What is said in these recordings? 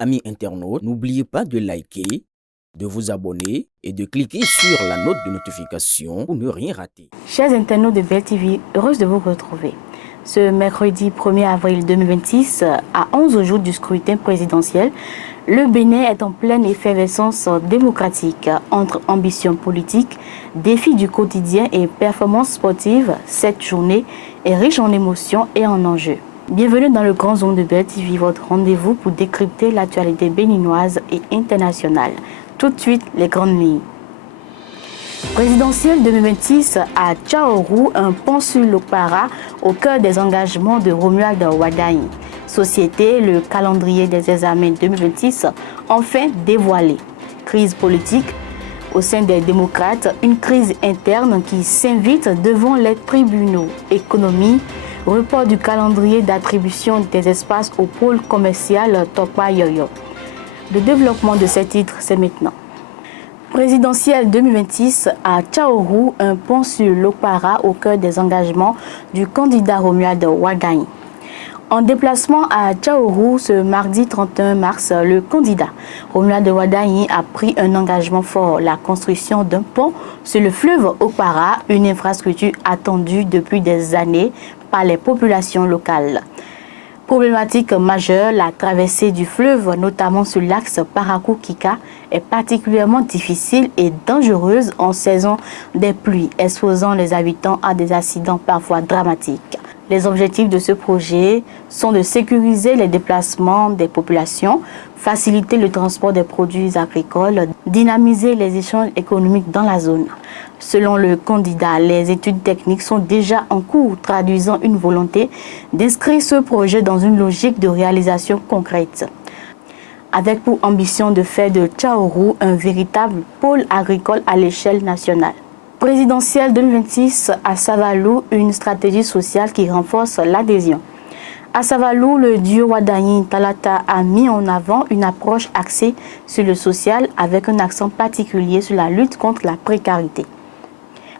Amis internautes, n'oubliez pas de liker, de vous abonner et de cliquer sur la note de notification pour ne rien rater. Chers internautes de BelTV, heureuse de vous retrouver. Ce mercredi 1er avril 2026, à 11 jours du scrutin présidentiel, le Bénin est en pleine effervescence démocratique. Entre ambition politique, défis du quotidien et performances sportives, cette journée est riche en émotions et en enjeux. Bienvenue dans le Grand Zoom de BelTV, votre rendez-vous pour décrypter l'actualité béninoise et internationale. Tout de suite, les grandes lignes. Présidentielle 2026 à Tchaorou, un pont sur l'Okpara au cœur des engagements de Romuald Wadagne. Société, le calendrier des examens 2026 enfin dévoilé. Crise politique au sein des démocrates, une crise interne qui s'invite devant les tribunaux. Économie, report du calendrier d'attribution des espaces au pôle commercial Tokpa Yoyo. Le développement de ces titres, c'est maintenant. Présidentielle 2026 à Tchaorou, un pont sur l'Okpara au cœur des engagements du candidat Romuald Wadagne. En déplacement à Tchaorou ce mardi 31 mars, le candidat Romuald Wadagne a pris un engagement fort, la construction d'un pont sur le fleuve Okpara, une infrastructure attendue depuis des années par les populations locales. Problématique majeure, la traversée du fleuve, notamment sur l'axe Parakou-Kika, est particulièrement difficile et dangereuse en saison des pluies, exposant les habitants à des accidents parfois dramatiques. Les objectifs de ce projet sont de sécuriser les déplacements des populations, faciliter le transport des produits agricoles, dynamiser les échanges économiques dans la zone. Selon le candidat, les études techniques sont déjà en cours, traduisant une volonté d'inscrire ce projet dans une logique de réalisation concrète. Avec pour ambition de faire de Tchaorou un véritable pôle agricole à l'échelle nationale. Présidentielle 2026 à Savalou, une stratégie sociale qui renforce l'adhésion. À Savalou, le duo Wadagne Talata a mis en avant une approche axée sur le social avec un accent particulier sur la lutte contre la précarité.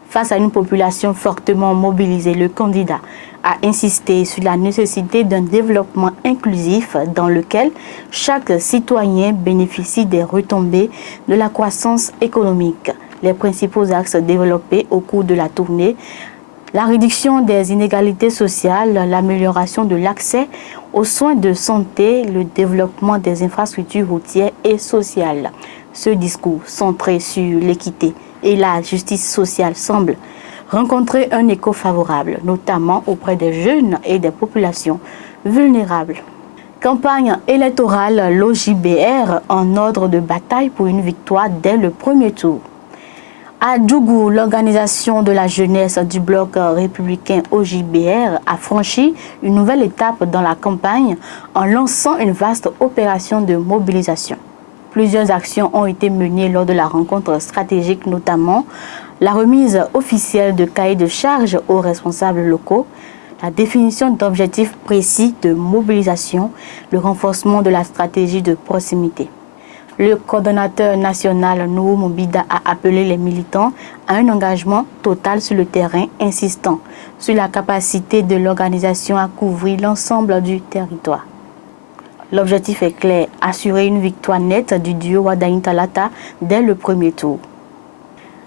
Face à une population fortement mobilisée, le candidat a insisté sur la nécessité d'un développement inclusif dans lequel chaque citoyen bénéficie des retombées de la croissance économique. Les principaux axes développés au cours de la tournée, la réduction des inégalités sociales, l'amélioration de l'accès aux soins de santé, le développement des infrastructures routières et sociales. Ce discours centré sur l'équité et la justice sociale semble rencontrer un écho favorable, notamment auprès des jeunes et des populations vulnérables. Campagne électorale, l'OJBR en ordre de bataille pour une victoire dès le premier tour. À Djougou, l'organisation de la jeunesse du bloc républicain OJBR a franchi une nouvelle étape dans la campagne en lançant une vaste opération de mobilisation. Plusieurs actions ont été menées lors de la rencontre stratégique, notamment la remise officielle de cahiers de charges aux responsables locaux, la définition d'objectifs précis de mobilisation, le renforcement de la stratégie de proximité. Le coordonnateur national Nourou Mobida a appelé les militants à un engagement total sur le terrain, insistant sur la capacité de l'organisation à couvrir l'ensemble du territoire. L'objectif est clair, assurer une victoire nette du duo Wadagne Talata dès le premier tour.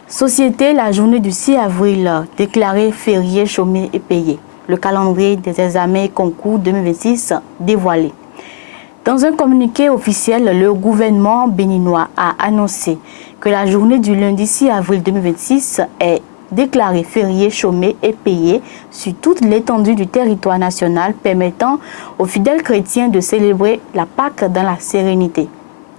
Société, la journée du 6 avril, déclarée férié, chômé et payé. Le calendrier des examens et concours 2026 dévoilé. Dans un communiqué officiel, le gouvernement béninois a annoncé que la journée du lundi 6 avril 2026 est déclarée férié, chômé et payé sur toute l'étendue du territoire national, permettant aux fidèles chrétiens de célébrer la Pâque dans la sérénité.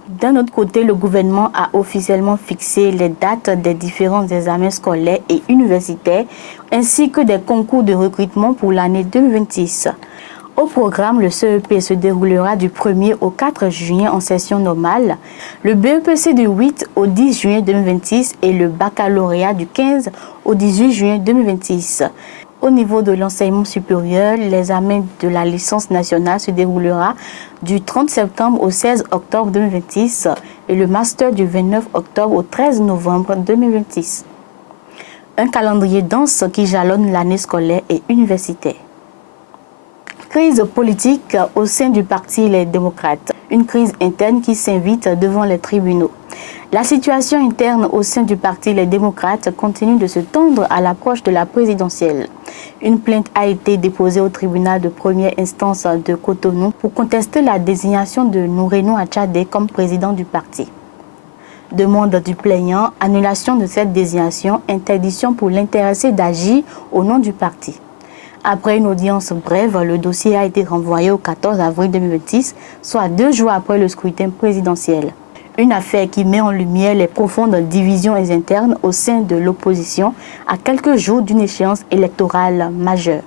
D'un autre côté, le gouvernement a officiellement fixé les dates des différents examens scolaires et universitaires ainsi que des concours de recrutement pour l'année 2026. Au programme, le CEP se déroulera du 1er au 4 juin en session normale, le BEPC du 8 au 10 juin 2026 et le baccalauréat du 15 au 18 juin 2026. Au niveau de l'enseignement supérieur, l'examen de la licence nationale se déroulera du 30 septembre au 16 octobre 2026 et le master du 29 octobre au 13 novembre 2026. Un calendrier dense qui jalonne l'année scolaire et universitaire. Crise politique au sein du parti Les Démocrates. Une crise interne qui s'invite devant les tribunaux. La situation interne au sein du parti Les Démocrates continue de se tendre à l'approche de la présidentielle. Une plainte a été déposée au tribunal de première instance de Cotonou pour contester la désignation de Nourenou Atchadé comme président du parti. Demande du plaignant, annulation de cette désignation, interdiction pour l'intéressé d'agir au nom du parti. Après une audience brève, le dossier a été renvoyé au 14 avril 2026, soit 2 jours après le scrutin présidentiel. Une affaire qui met en lumière les profondes divisions internes au sein de l'opposition à quelques jours d'une échéance électorale majeure.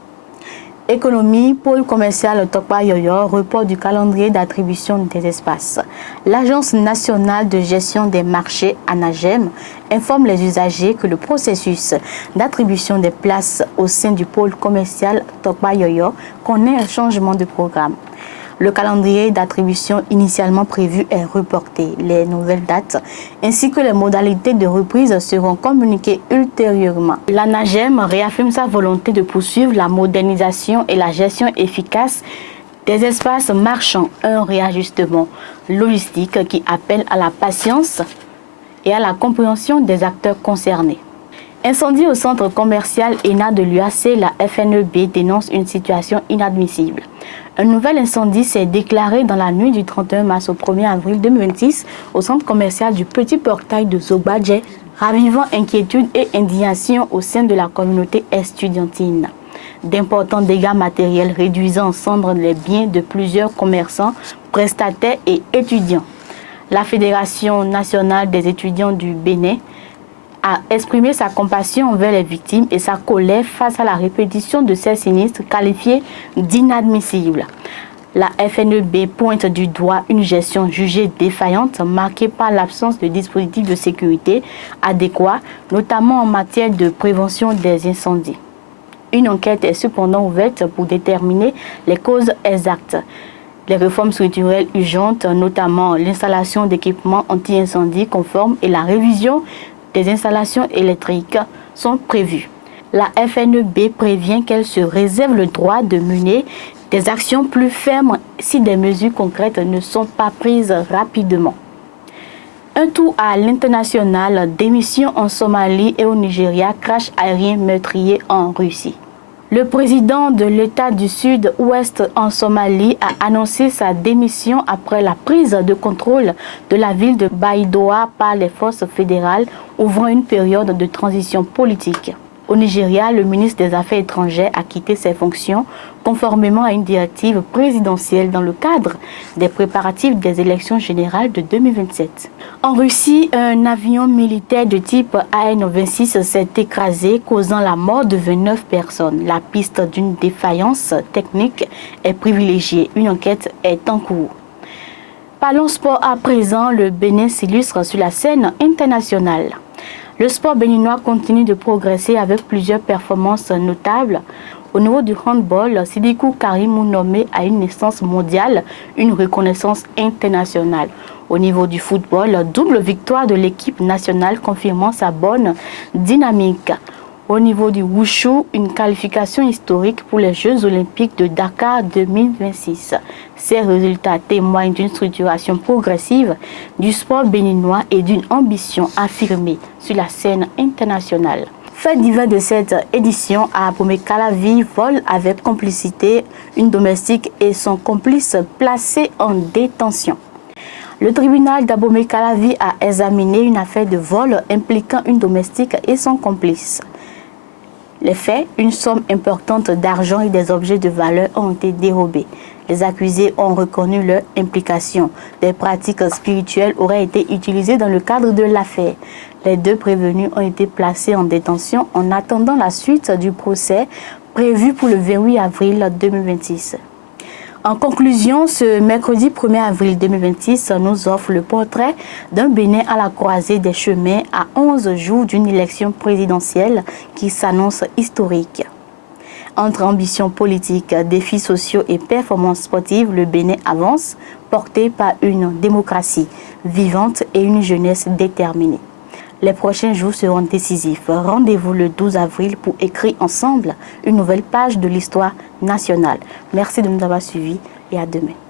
Économie, pôle commercial Tokpa Yoyo, report du calendrier d'attribution des espaces. L'Agence nationale de gestion des marchés, ANAGEM, informe les usagers que le processus d'attribution des places au sein du pôle commercial Tokpa Yoyo connaît un changement de programme. Le calendrier d'attribution initialement prévu est reporté. Les nouvelles dates ainsi que les modalités de reprise seront communiquées ultérieurement. L'ANAGEM réaffirme sa volonté de poursuivre la modernisation et la gestion efficace des espaces marchands, un réajustement logistique qui appelle à la patience et à la compréhension des acteurs concernés. Incendie au centre commercial ENA de l'UAC, la FNEB dénonce une situation inadmissible. Un nouvel incendie s'est déclaré dans la nuit du 31 mars au 1er avril 2026 au centre commercial du Petit Portail de Zogbadje, ravivant inquiétude et indignation au sein de la communauté estudiantine. D'importants dégâts matériels réduisant en cendres les biens de plusieurs commerçants, prestataires et étudiants. La Fédération nationale des étudiants du Bénin a exprimé sa compassion envers les victimes et sa colère face à la répétition de ces sinistres qualifiés d'inadmissibles. La FNEB pointe du doigt une gestion jugée défaillante marquée par l'absence de dispositifs de sécurité adéquats, notamment en matière de prévention des incendies. Une enquête est cependant ouverte pour déterminer les causes exactes. Les réformes structurelles urgentes, notamment l'installation d'équipements anti-incendie conformes et la révision des installations électriques sont prévues. La FNEB prévient qu'elle se réserve le droit de mener des actions plus fermes si des mesures concrètes ne sont pas prises rapidement. Un tour à l'international, démission en Somalie et au Nigeria, crash aérien meurtrier en Russie. Le président de l'État du Sud-Ouest en Somalie a annoncé sa démission après la prise de contrôle de la ville de Baidoa par les forces fédérales, ouvrant une période de transition politique. Au Nigeria, le ministre des Affaires étrangères a quitté ses fonctions conformément à une directive présidentielle dans le cadre des préparatifs des élections générales de 2027. En Russie, un avion militaire de type AN-26 s'est écrasé, causant la mort de 29 personnes. La piste d'une défaillance technique est privilégiée. Une enquête est en cours. Parlons sport à présent. Le Bénin s'illustre sur la scène internationale. Le sport béninois continue de progresser avec plusieurs performances notables. Au niveau du handball, Sidikou Karimou nommé à une instance mondiale, une reconnaissance internationale. Au niveau du football, double victoire de l'équipe nationale confirmant sa bonne dynamique. Au niveau du wushu, une qualification historique pour les Jeux olympiques de Dakar 2026. Ces résultats témoignent d'une structuration progressive du sport béninois et d'une ambition affirmée sur la scène internationale. Fait divers de cette édition, à Abomey-Calavi, vol avec complicité, une domestique et son complice placés en détention. Le tribunal d'Abomey-Calavi a examiné une affaire de vol impliquant une domestique et son complice. Les faits, une somme importante d'argent et des objets de valeur ont été dérobés. Les accusés ont reconnu leur implication. Des pratiques spirituelles auraient été utilisées dans le cadre de l'affaire. Les deux prévenus ont été placés en détention en attendant la suite du procès prévu pour le 28 avril 2026. En conclusion, ce mercredi 1er avril 2026 nous offre le portrait d'un Bénin à la croisée des chemins à 11 jours d'une élection présidentielle qui s'annonce historique. Entre ambition politique, défis sociaux et performances sportives, le Bénin avance, porté par une démocratie vivante et une jeunesse déterminée. Les prochains jours seront décisifs. Rendez-vous le 12 avril pour écrire ensemble une nouvelle page de l'histoire nationale. Merci de nous avoir suivis et à demain.